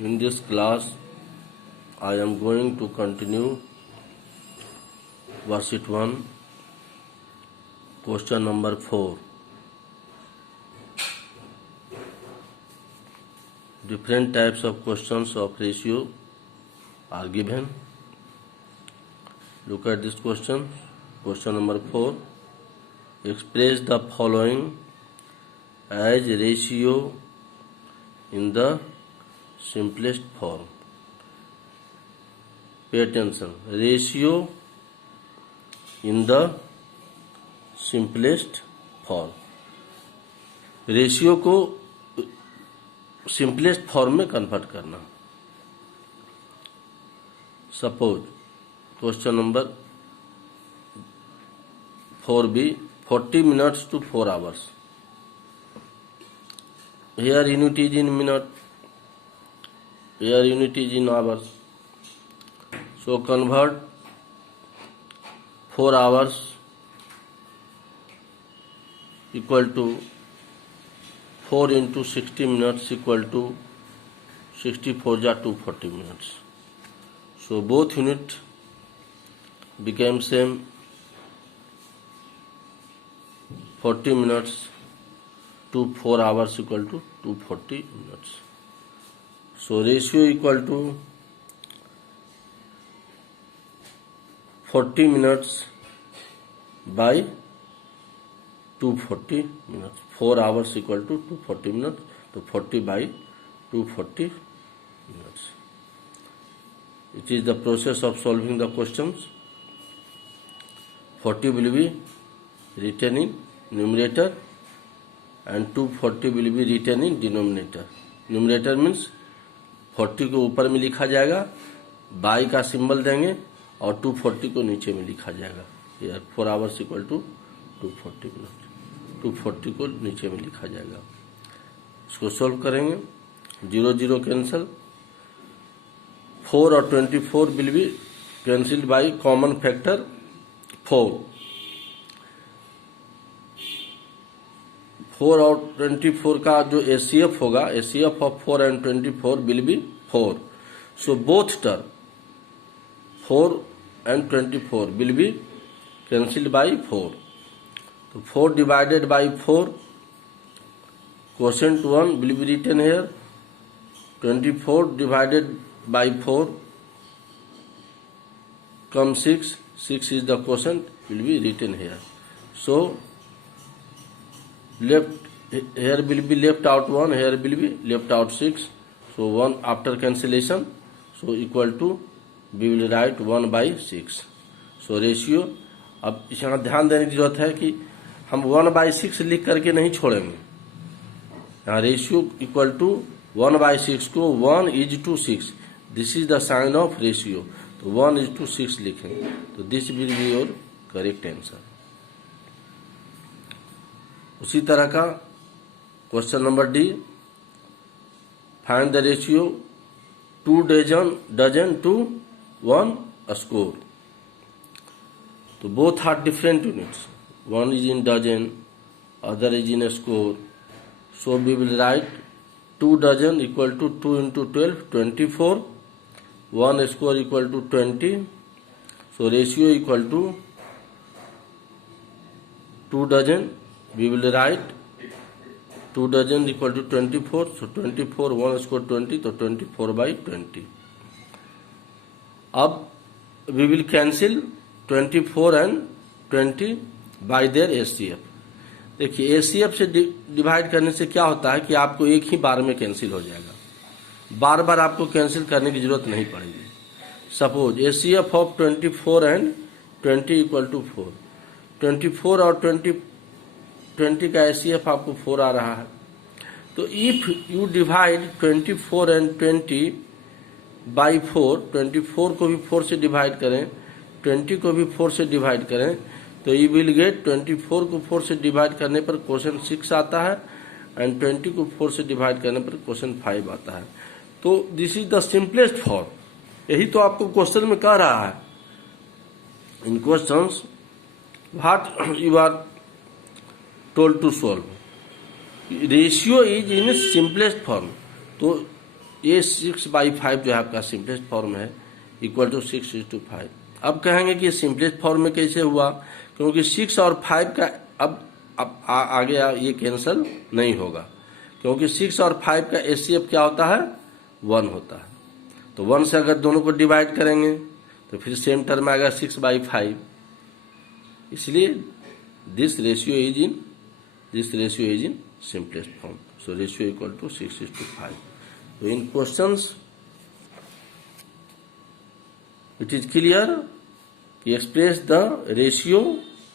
In this class, I am going to continue worksheet 1, question number 4. Different types of questions of ratio are given. Look at this question. Question number 4. Express the following as ratio in the simplest form. Pay attention. Ratio in the simplest form. Ratio को simplest form में convert करना. Suppose question number 4b 40 minutes to 4 hours. Here unit is in minute, here unit is in hours. So convert 4 hours equal to 4 into 60 minutes equal to 64 ja 240 minutes. So both unit became same. 40 minutes to 4 hours equal to 240 minutes. So ratio equal to 40 minutes by 240 minutes. 4 hours equal to 240 minutes. So 40 by 240 minutes. It is the process of solving the questions. 40 will be written in numerator and 240 will be written in denominator. Numerator means 40 को ऊपर में लिखा जाएगा, by का symbol देंगे और 240 को नीचे में लिखा जाएगा. यार 4 hours equal to 240 minutes. 240 को नीचे में लिखा जाएगा. इसको सोल्व करेंगे. 0 0 कैंसिल. 4 और 24 will be cancelled by common factor 4. 4 और 24 का जो ACF होगा, ACF of 4 and 24 will be 4. So both term 4 and 24 will be cancelled by 4. So 4 divided by 4, quotient 1 will be written here. 24 divided by 4 comes 6. 6 is the quotient, will be written here. So left here will be left out 1, here will be left out 6. So 1 after cancellation, so equal to we will write 1 by 6. So ratio. अब यहाँ ध्यान देने की जरूरत है कि हम 1 by 6 लिख करके नहीं छोड़ेंगे. यहाँ रेशियो इक्वल टू 1 by 6 को 1 is to 6. This is the sign of ratio. तो 1 is to 6 लिखेंगे. तो this will be your correct answer. उसी तरह का question number D. Find the ratio 2 dozen to 1 score. तो both are different units. one is in dozen, other is in a score. So we will write 2 dozen equal to 2 into 12, 24. 1 score equal to 20. So ratio equal to 2 dozen. We will write 2 dozen equal to 24. So 24, 1 score 20, so 24 by 20. अब we will cancel 24 and 20 by their ACF. देखिए ACF से divide करने से क्या होता है कि आपको एक ही बार में कैंसिल हो जाएगा. बार बार आपको कैंसिल करने की जरूरत नहीं पड़ेगी. Suppose ACF of 24 and 20 equal to 4. 24 और 20 का ACF आपको 4 आ रहा है. तो if you divide 24 and 20 by 4, 24 को भी 4 से डिवाइड करें, 20 को भी 4 से डिवाइड करें, तो यू विल गेट 24 को 4 से डिवाइड करने पर क्वेश्चन 6 आता है एंड 20 को 4 से डिवाइड करने पर क्वेश्चन 5 आता है. तो this is the simplest form. यही तो आपको क्वेश्चन में कह रहा है. In questions what you are told to solve. Ratio is in simplest form. तो ये 6/5 जो है आपका सिंपलेस्ट फॉर्म है, इक्वल टू 6:5। अब कहेंगे कि सिंपलेस्ट फॉर्म में कैसे हुआ, क्योंकि 6 और 5 का अब आगे ये कैंसल नहीं होगा, क्योंकि 6 और 5 का HCF क्या होता है, 1 होता है। तो 1 से अगर दोनों को डिवाइड करेंगे तो फिर सेम टर्म आएगा 6/5। इसलिए this ratio is in simplest form. So ratio equal to 6:5। तो in questions it is clear कि express the ratio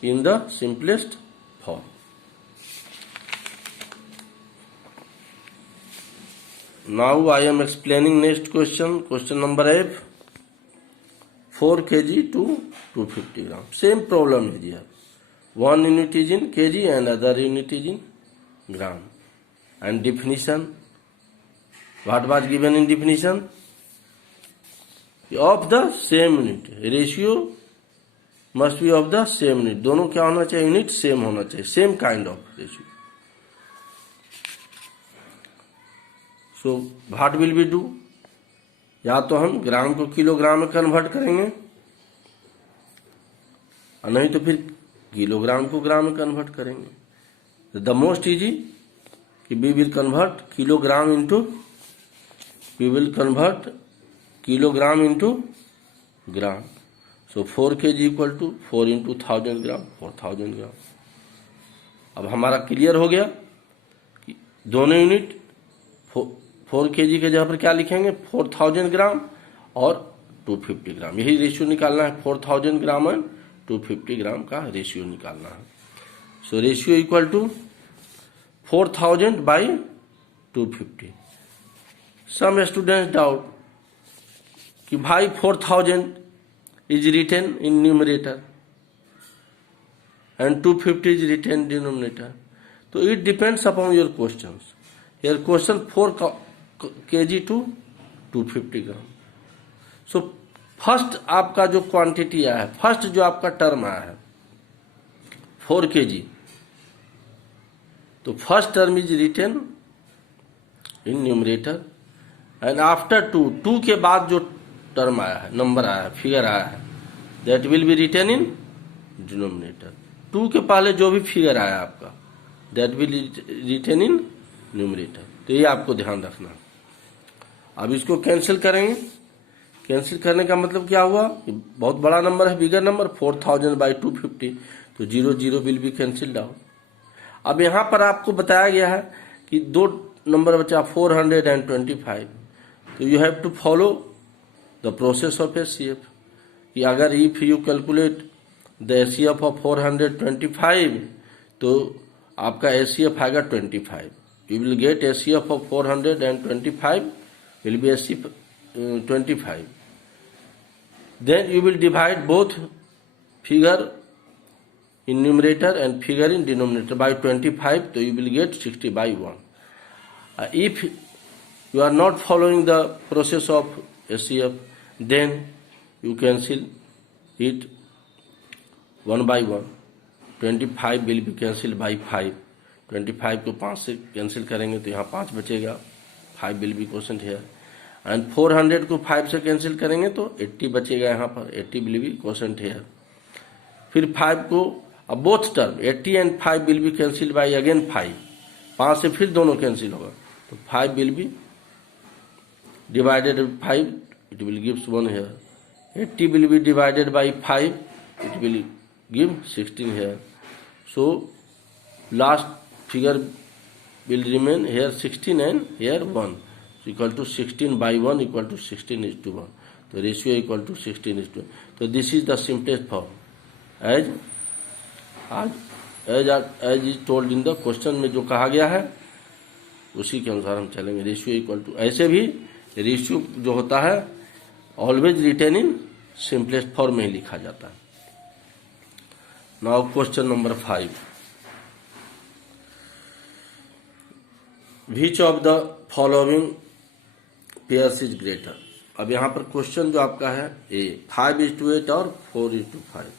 in the simplest form. Now I am explaining next question. Question number F. 4 kg to 250 gram. Same problem is here. One unit is in kg and other unit is in gram. And definition. What was given in definition? Of the same unit. Ratio must be of the same unit. दोनों क्या होना चाहिए, unit same होना चाहिए, same kind of ratio. So what will be do, या तो हम ग्राम को किलोग्राम में कन्वर्ट करेंगे और नहीं तो फिर किलोग्राम को ग्राम में कन्वर्ट करेंगे। द मोस्ट इजी कि we will convert kilogram into gram. So 4 kg equal to 4 into 1000 gram, 4000 gram. अब हमारा क्लियर हो गया कि दोनों यूनिट 4 kg के जगह पर क्या लिखेंगे, 4000 ग्राम और 250 ग्राम। यही रेशियो निकालना है, 4000 ग्राम और 250 ग्राम का रेशियो निकालना है। So ratio equal to 4000/250। Some students doubt कि भाई 4000 is written in numerator and 250 is written in denominator. So it depends upon your questions. Your question 4 kg to 250 gram. So first आपका जो क्वांटिटी आया है, first जो आपका term आया है 4 kg, तो first term is written in numerator and after 2 के बाद जो टर्म आया है, नंबर आया है, फिगर आया है, that will be written in denominator. 2 के पहले जो भी फिगर आया आपका, that will written in numerator. तो ये आपको ध्यान रखना। अब इसको कैंसिल करेंगे। कैंसिल करने का मतलब क्या हुआ, बहुत बड़ा नंबर है, बिगर नंबर 4000/250, तो 0 0 विल बी कैंसिल्ड आउट। अब यहाँ पर आपको बताया गया है कि 2 नंबर बचा 425, तो you have to follow the process of HCF। कि अगर if you calculate the HCF of 425, तो आपका HCF आएगा 25। You will get HCF of 425 will be HCF 25। Then you will divide both figure in numerator and figure in denominator by 25, so you will get 60/1. If you are not following the process of HCF, then you cancel it 1/1. 25 will be cancelled by 5. 25 को 5 से cancel करेंगे तो यहाँ 5 बचेगा, 5 will be quotient here. And 400 को 5 से cancel करेंगे तो 80 बचेगा यहाँ पर, 80 विल बी क्वोशंट हियर। फिर 5 को, अब both term 80 and 5 will be cancel by again 5 से फिर दोनों कैंसिल होगा, तो 5 will be divided 5, it will gives 1 here. 80 will be divided by 5, it will give 16 here. So last figure will remain here 16 and here 1, equal to 16/1 equal to 16:1। तो ratio equal to 16:1। तो this is the simplest form as is told in the question में जो कहा गया है उसी के अनुसार हम चलेंगे। रेशियो इक्वल टू, ऐसे भी रेशियो जो होता है always written in simplest form में ही लिखा जाता है। Now question number 5, which of the following pairs is greater. अब यहाँ पर क्वेश्चन जो आपका है 5:8 और 4:5।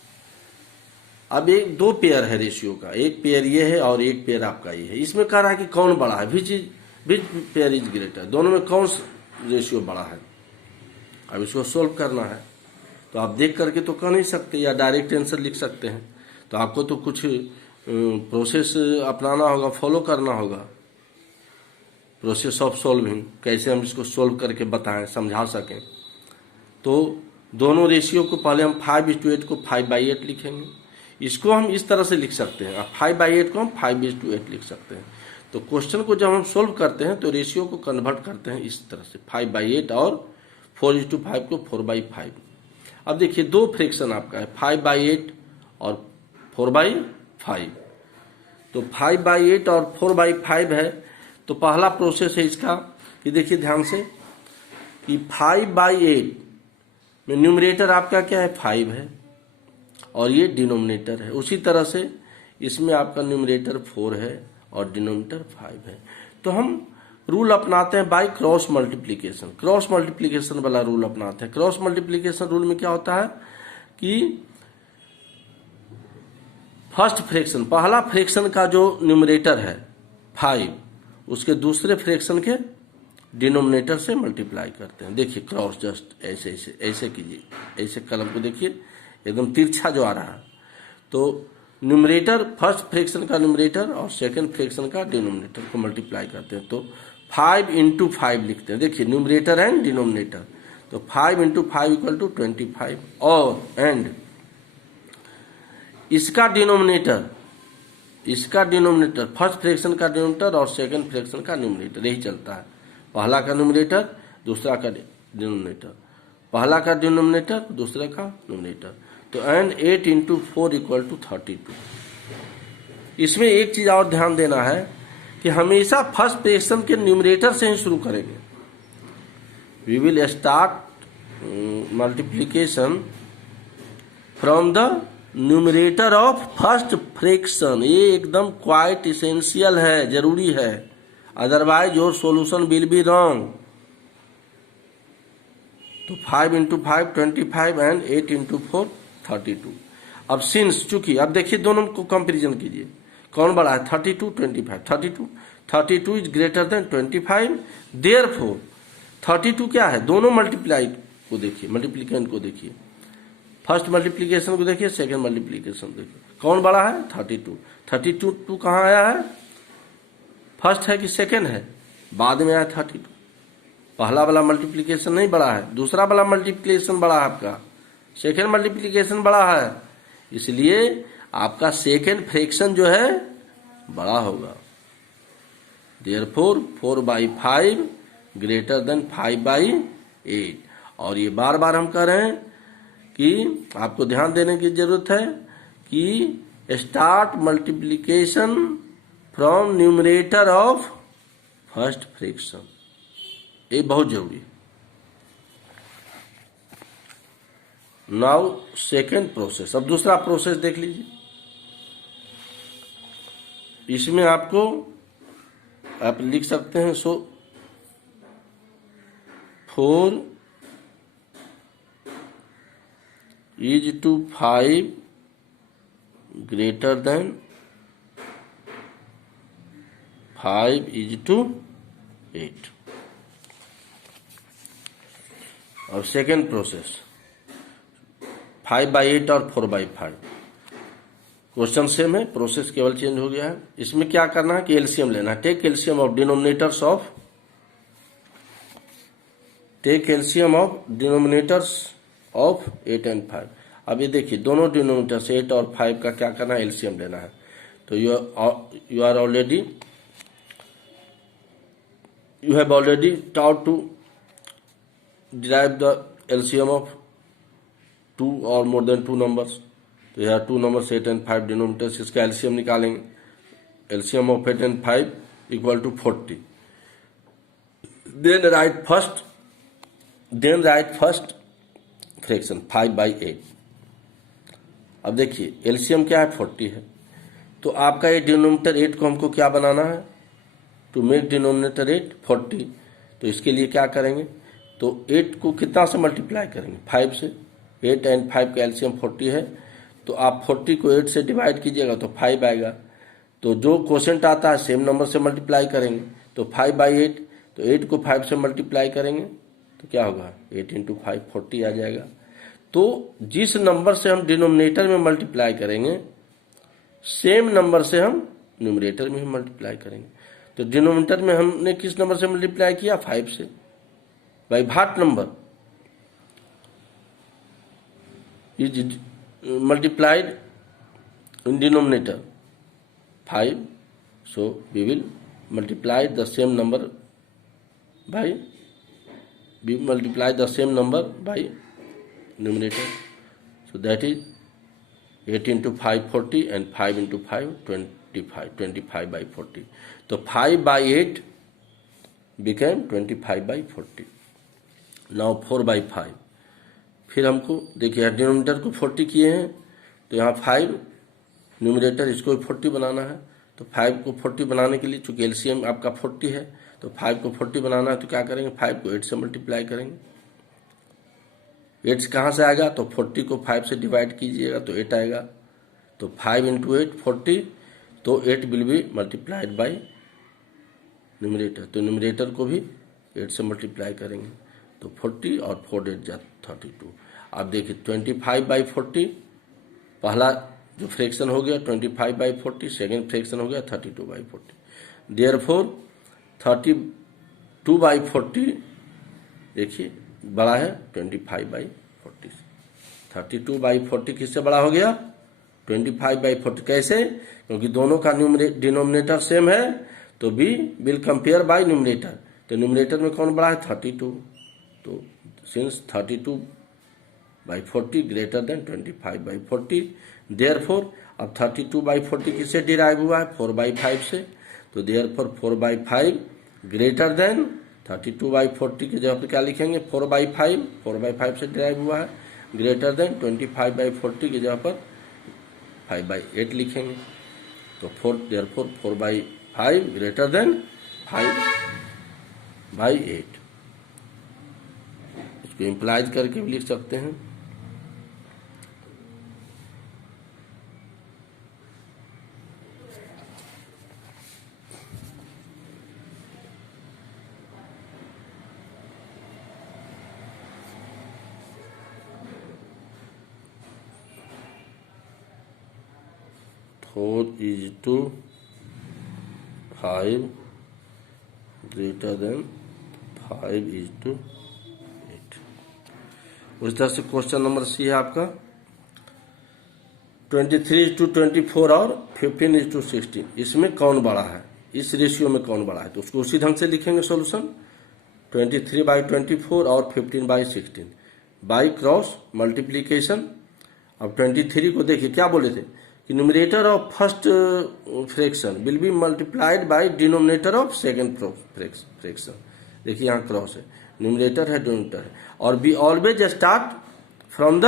अब एक 2 पेयर है रेशियो का, एक पेयर ये है और एक पेयर आपका ये है। इसमें कह रहा है कि कौन बड़ा है, विच पेयर इज ग्रेटर, दोनों में कौन रेशियो बड़ा है। अब इसको सोल्व करना है तो आप देख करके तो कर नहीं सकते या डायरेक्ट आंसर लिख सकते हैं, तो आपको तो कुछ प्रोसेस अपनाना होगा, फॉलो करना होगा। प्रोसेस ऑफ सॉल्विंग, कैसे हम इसको सोल्व करके बताएं, समझा सकें। तो दोनों रेशियो को पहले हम 5:8 को 5/8 लिखेंगे। इसको हम इस तरह से लिख सकते हैं, 5/8 को हम 5:8 लिख सकते हैं। तो क्वेश्चन को जब हम सोल्व करते हैं तो रेशियो को कन्वर्ट करते हैं इस तरह से, 5/8 और 4:5 को 4/5। अब देखिए दो फ्रैक्शन आपका है, 5/8 और 4/5। तो 5/8 और 4/5 है। तो पहला प्रोसेस है इसका कि देखिए ध्यान से कि 5/8 में न्यूमरेटर आपका क्या है, 5 है और ये डिनोमिनेटर है। उसी तरह से इसमें आपका न्यूमरेटर 4 है और डिनोमिनेटर 5 है। तो हम रूल अपनाते हैं by cross multiplication, cross multiplication वाला रूल अपनाते हैं। क्रॉस मल्टीप्लिकेशन रूल में क्या होता है कि फर्स्ट फ्रैक्शन, पहला फ्रैक्शन का जो न्यूमरेटर है 5, उसके दूसरे फ्रैक्शन के डिनोमिनेटर से मल्टीप्लाई करते हैं। देखिए क्रॉस जस्ट ऐसे ऐसे ऐसे कीजिए, ऐसे कलम को देखिए एकदम तिरछा जो आ रहा है। तो न्यूमरेटर, फर्स्ट फ्रैक्शन का न्यूमरेटर और सेकंड फ्रैक्शन का डिनोमिनेटर को मल्टीप्लाई करते हैं। तो 5 × 5 लिखते हैं। देखिए न्यूमरेटर एंड डिनोमिनेटर, तो 5 × 5 इक्वल टू 25 और एंड इसका डिनोमिनेटर फर्स्ट फ्रैक्शन का डिनोमिनेटर और सेकंड फ्रैक्शन का न्यूमरेटर, यही चलता है। पहला का न्यूमरेटर, दूसरा का डिनोमिनेटर, पहला का डिनोमिनेटर, दूसरे का न्यूमरेटर। तो एंड 8 × 4 इक्वल टू 32। इसमें एक चीज और ध्यान देना है कि हमेशा फर्स्ट फ्रैक्शन के न्यूमरेटर से ही शुरू करेंगे। We will start multiplication from the numerator of first fraction. ये एकदम क्वाइट इसेंशियल है, जरूरी है, otherwise your solution will be wrong. तो 5 × 5 25 एंड 8 × 4 32। अब सिंस, चूंकि अब देखिए दोनों को कंपेरिजन कीजिए, कौन बड़ा है, 32 25, 32 इज ग्रेटर देन 25। देयरफॉर 32 क्या है, दोनों मल्टीप्लाई को देखिए, मल्टीप्लिकेंट को देखिए, फर्स्ट मल्टीप्लिकेशन को देखिए, सेकंड मल्टीप्लिकेशन देखिए, कौन बड़ा है, 32। 32 कहाँ आया है, फर्स्ट है कि सेकंड है, बाद में आया 32। पहला वाला मल्टीप्लिकेशन नहीं बड़ा है, दूसरा वाला मल्टीप्लिकेशन बड़ा है, आपका सेकंड मल्टीप्लिकेशन बड़ा है, इसलिए आपका सेकंड फ्रैक्शन जो है बड़ा होगा। Therefore 4/5 greater than 5/8। और ये बार बार हम कह रहे हैं कि आपको ध्यान देने की जरूरत है कि start multiplication from numerator of first fraction, ये बहुत जरूरी है। नाउ सेकेंड प्रोसेस, अब दूसरा प्रोसेस देख लीजिए। इसमें आपको आप लिख सकते हैं 4 is to 5 greater than 5 is to 8। और सेकेंड प्रोसेस 5/8 और 4/5। क्वेश्चन सेम है, प्रोसेस केवल चेंज हो गया है। इसमें क्या करना है कि एलसीएम लेना है। Take LCM of denominators of 8 and 5। अब ये देखिए दोनों डिनोमिनेटर्स 8 और 5 का क्या करना है, एलसीएम लेना है। तो you have already taught to derive the LCM of 2 or more than 2 numbers। तो यहाँ 2 numbers 8 and 5 डिनोमिनेटर्स, इसका एलसीएम निकालेंगे। LCM of 8 and 5 equal to 40। Then write first fraction 5/8। अब देखिए एलसीएम क्या है, 40 है। तो आपका ये डिनोमिनेटर 8 को हमको क्या बनाना है, टू मेक डिनोमिनेटर 8 40। तो इसके लिए क्या करेंगे, तो 8 को कितना से मल्टीप्लाई करेंगे, 5 से। 8 and 5 का एलसीएम 40 है, तो आप 40 को 8 से डिवाइड कीजिएगा तो 5 आएगा। तो जो क्वोशेंट आता है सेम नंबर से मल्टीप्लाई करेंगे, तो 5/8 तो 8 को 5 से मल्टीप्लाई करेंगे तो क्या होगा, 8 इंटू 5 40 आ जाएगा। तो जिस नंबर से हम डिनोमिनेटर में मल्टीप्लाई करेंगे सेम नंबर से हम न्यूमरेटर में ही मल्टीप्लाई करेंगे। तो डिनोमिनेटर में हमने किस नंबर से मल्टीप्लाई किया, 5 से, by what number is multiplied in denominator 5, so we will multiply the same number by numerator, so that is 8 into 5 40 and 5 into 5 25 by 40, तो 5 by 8 became 25 by 40। now 4 by 5, फिर हमको देखिए डिनोमिनेटर को 40 किए हैं तो यहाँ 5 न्यूमरेटर इसको 40 बनाना है। तो 5 को 40 बनाने के लिए चूंकि एलसीएम आपका 40 है तो 5 को 40 बनाना है तो क्या करेंगे, 5 को 8 से मल्टीप्लाई करेंगे। 8 कहाँ से आएगा, तो 40 को 5 से डिवाइड कीजिएगा तो 8 आएगा। तो 5 इंटू 8 40, तो 8 will be multiplied by numerator, तो न्यूमरेटर को भी 8 से मल्टीप्लाई करेंगे तो 40 और 4 8 जा 32। आप देखिए 25 बाई 40 पहला जो फ्रैक्शन हो गया 25 बाई 40, सेकेंड फ्रैक्शन हो गया 32 बाई 40। देयरफॉर 32 बाई 40 देखिए बड़ा है 25 बाई 40 से। 32 बाई 40 किससे बड़ा हो गया, 25 बाई 40। कैसे, क्योंकि दोनों का डिनोमिनेटर सेम है तो we will compare by numerator, तो न्यूमरेटर में कौन बड़ा है 32, तो since 32 by 40 greater than 25 by 40, therefore अब 32 बाई 40 किससे डिराइव हुआ है, 4 बाई 5 से, तो therefore 4 by 5 greater then 32 by 40 की जगह पर क्या लिखेंगे 4 बाई 5 से डिराइव हुआ है, ग्रेटर देन 25 बाई 40 की जगह पर 5 बाई 8 लिखेंगे। तो therefore 4 by 5 greater than 5 by 8, इसको इम्प्लाइज करके भी लिख सकते हैं। Four is to 5 greater than 5 is to 8। उस तरह से क्वेश्चन नंबर सी है आपका 23 to 24 और 15 to 16, इसमें कौन बड़ा है, इस रेशियो में कौन बड़ा है, तो उसको उसी ढंग से लिखेंगे सॉल्यूशन 23 बाई 24 और 15 बाई 16 बाई क्रॉस मल्टीप्लीकेशन। अब 23 को देखिए क्या बोले थे कि numerator of first fraction will be multiplied by denominator of second fraction. देखिए यहाँ क्रॉस है, न्यूमरेटर है डिनोमिनेटर है, और be always start from the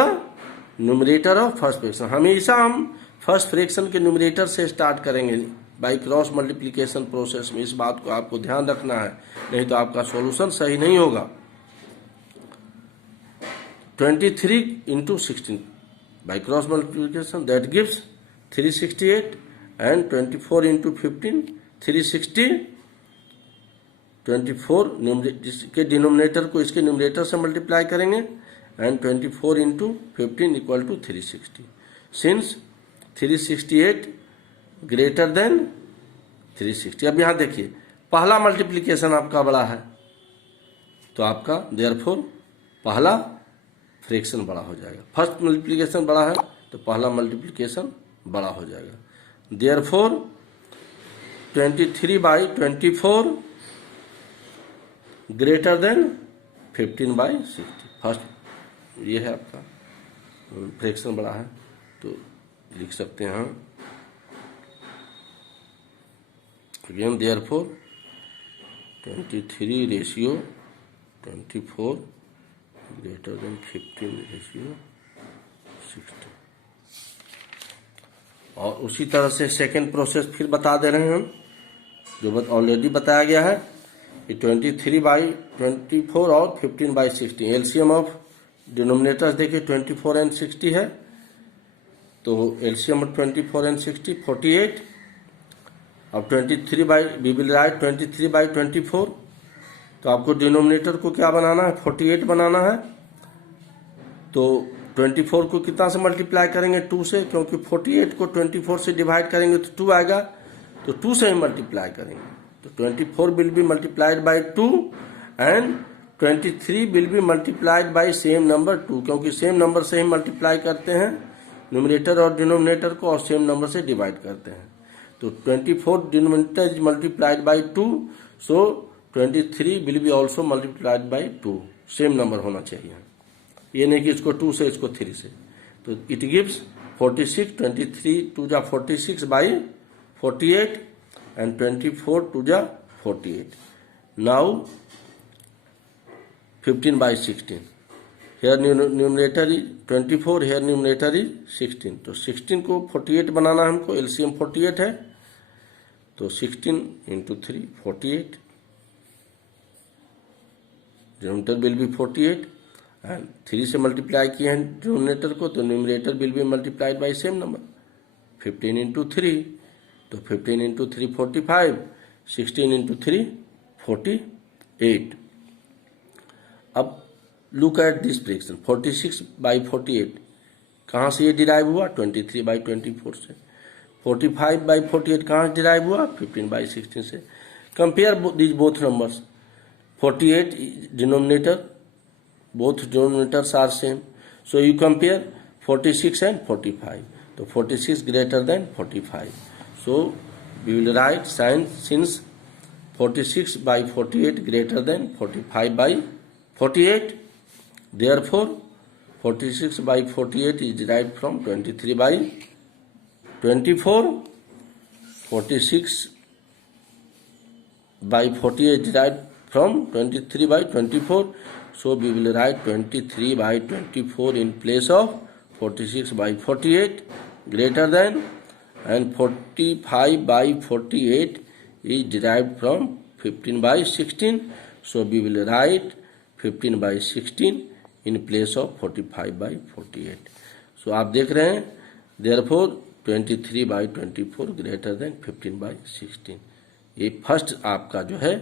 numerator of first fraction, हमेशा हम फर्स्ट फ्रैक्शन के न्यूमरेटर से स्टार्ट करेंगे बाय क्रॉस मल्टीप्लिकेशन प्रोसेस में। इस बात को आपको ध्यान रखना है, नहीं तो आपका सॉल्यूशन सही नहीं होगा। 23 into 16 by cross multiplication that gives 368 and 24 into 15 360। 24 इसके डिनोमिनेटर को इसके न्यूमरेटर से मल्टीप्लाई करेंगे and 24 into 15 equal to 360। Since 368 greater than 360। अब यहाँ देखिए पहला मल्टीप्लिकेशन आपका बड़ा है तो आपका देयरफॉर पहला फ्रैक्शन बड़ा हो जाएगा, फर्स्ट मल्टीप्लिकेशन बड़ा है तो पहला मल्टीप्लिकेशन बड़ा हो जाएगा। Therefore 23 by 24 greater than 15 by 60, first ये है आपका फ्रैक्शन बड़ा है तो लिख सकते हैं again therefore 23 ratio 24 greater than 15 ratio 60। और उसी तरह से सेकेंड प्रोसेस फिर बता दे रहे हैं हम, जो ऑलरेडी बताया गया है कि 23 बाई 24 और 15 बाई 60 एलसीएम ऑफ डिनोमिनेटर्स देखिए 24 एंड 60 है, तो एलसीएम ऑफ 24 एंड 60 48। अब 23 by we will write 23 by 24 तो आपको डिनोमिनेटर को क्या बनाना है, 48 बनाना है। तो 24 को कितना से मल्टीप्लाई करेंगे, 2 से, क्योंकि 48 को 24 से डिवाइड करेंगे तो 2 आएगा, तो 2 से ही मल्टीप्लाई करेंगे। तो 24 will be multiplied by 2 and 23 will be multiplied by same number 2, क्योंकि सेम नंबर से ही मल्टीप्लाई करते हैं न्यूमरेटर और डिनोमिनेटर को, और सेम नंबर से डिवाइड करते हैं। तो 24 denominator is multiplied by 2, so 23 will be also multiplied by 2, same number होना चाहिए, ये नहीं कि इसको 2 से इसको 3 से। तो इट गिव्स 46, 23 2 जा 46 बाई 48 एंड 24 2 जा 48। Now 15 by 16, here numerator is 24, here numerator is 16। तो 16 को 48 बनाना है हमको, एलसीएम 48 है, तो 16 into 3 48, denominator will be 48 and 3 से मल्टीप्लाई किए हैं डिनोमिनेटर को, तो numerator will be multiplied by same number 15 into 3, तो 15 इंटू 3 45, 16 इंटू 3 48। अब look at this fraction, 46 by 48 कहाँ से ये डिराइव हुआ, 23 बाई 24 से। 45 बाई 48 कहाँ से डिराइव हुआ, 15 बाई 16 से। Compare this both numbers, 48 denominator, both denominators are same, so you compare 46 and 45, so 46 greater than 45, so we will write since 46 by 48 greater than 45 by 48, therefore 46 by 48 is derived from 23 by 24, 46 by 48 derived from 23 by 24, so we will write 23 by 24 in place of 46 by 48 greater than, and 45 by 48 is derived from 15 by 16, so we will write 15 by 16 in place of 45 by 48। so आप देख रहे हैं therefore 23 by 24 greater than 15 by 16। ये first आपका जो है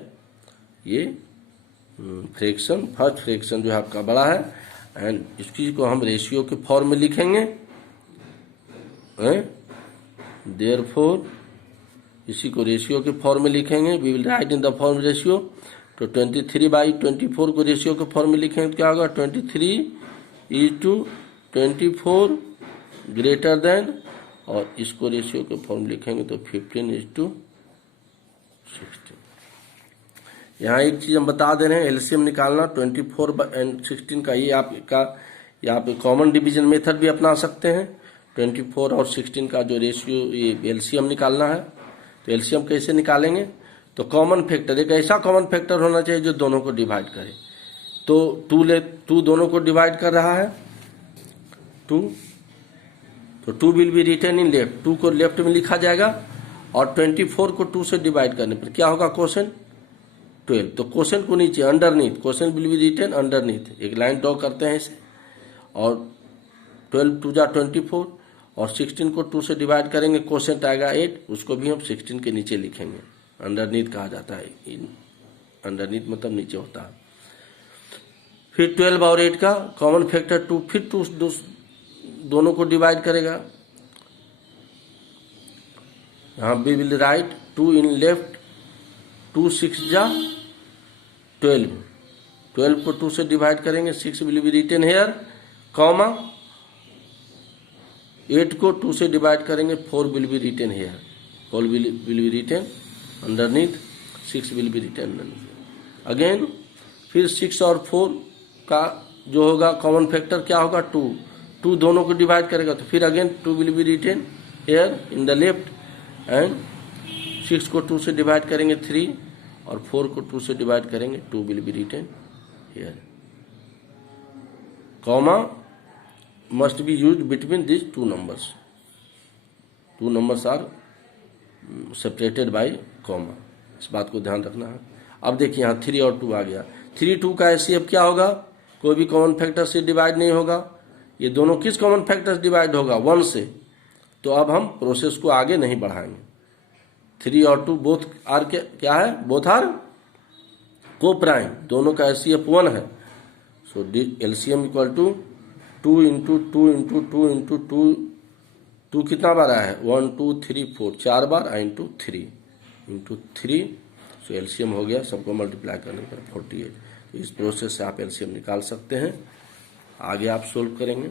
ये fraction, first fraction जो है आपका बड़ा है, एंड इसकी को हम रेशियो के फॉर्म में लिखेंगे। देयरफॉर इसी को रेशियो के फॉर्म में लिखेंगे, we will write in the form ratio. तो 23 बाई 24 को रेशियो के फॉर्म में लिखेंगे तो क्या होगा, 23 इज टू 24 ग्रेटर देन, और इसको रेशियो के फॉर्म लिखेंगे तो 15 इज टू 16। यहाँ एक चीज हम बता दे रहे हैं, एलसीएम निकालना 24 एंड 16 का, ये आपका यहाँ पे कॉमन डिवीजन मेथड भी अपना सकते हैं। 24 और 16 का जो रेशियो ये एलसीएम निकालना है, तो एलसीएम कैसे निकालेंगे, तो कॉमन फैक्टर, एक ऐसा कॉमन फैक्टर होना चाहिए जो दोनों को डिवाइड करे। तो 2 दोनों को डिवाइड कर रहा है 2, तो 2 will be written in left, 2 को लेफ्ट में लिखा जाएगा, और 24 को 2 से डिवाइड करने पर क्या होगा, क्वेश्चन 12, तो क्वेश्चन को नीचे underneath, question will be written underneath, एक लाइन ड्रॉ करते हैं इसे, और 12 2 जा 24, और 16 को 2 से डिवाइड करेंगे, क्वेश्चन आएगा 8, उसको भी हम 16 के नीचे लिखेंगे, अंडरनीथ कहा जाता है, अंडरनीथ मतलब नीचे होता है। फिर 12 और 8 का कॉमन फैक्टर 2, फिर 2 दोनों को डिवाइड करेगा, यहाँ we will write 2 in left, 2 6 जा 12, 12 को 2 से डिवाइड करेंगे, 6 will be written here, comma 8 को 2 से डिवाइड करेंगे, 4 will be written here, 4 will be written underneath, 6 will be written underneath. Again फिर 6 और 4 का जो होगा कॉमन फैक्टर क्या होगा, 2 दोनों को डिवाइड करेगा, तो फिर again 2 will be written here in the left, and 6 को 2 से डिवाइड करेंगे 3, और 4 को 2 से डिवाइड करेंगे 2 will be written here, comma must be used between this 2 numbers, 2 numbers are separated by comma, इस बात को ध्यान रखना है। अब देखिए यहाँ 3 और 2 आ गया, 3 2 का एचसीएफ क्या होगा, कोई भी कॉमन फैक्टर से डिवाइड नहीं होगा, ये दोनों किस कॉमन फैक्टर से डिवाइड होगा, 1 से, तो अब हम प्रोसेस को आगे नहीं बढ़ाएंगे। 3 और 2 बोथ आर क्या है, बोथ आर को प्राइम दोनों का HCF 1 है, so LCM equal to 2 into 2 into 2 into 2 कितना बार आया है 1 2 3 4 4 बार इंटू 3 इंटू 3, सो LCM हो गया, सबको मल्टीप्लाई करने पर 48। तो इस प्रोसेस से आप LCM निकाल सकते हैं। आगे आप सोल्व करेंगे।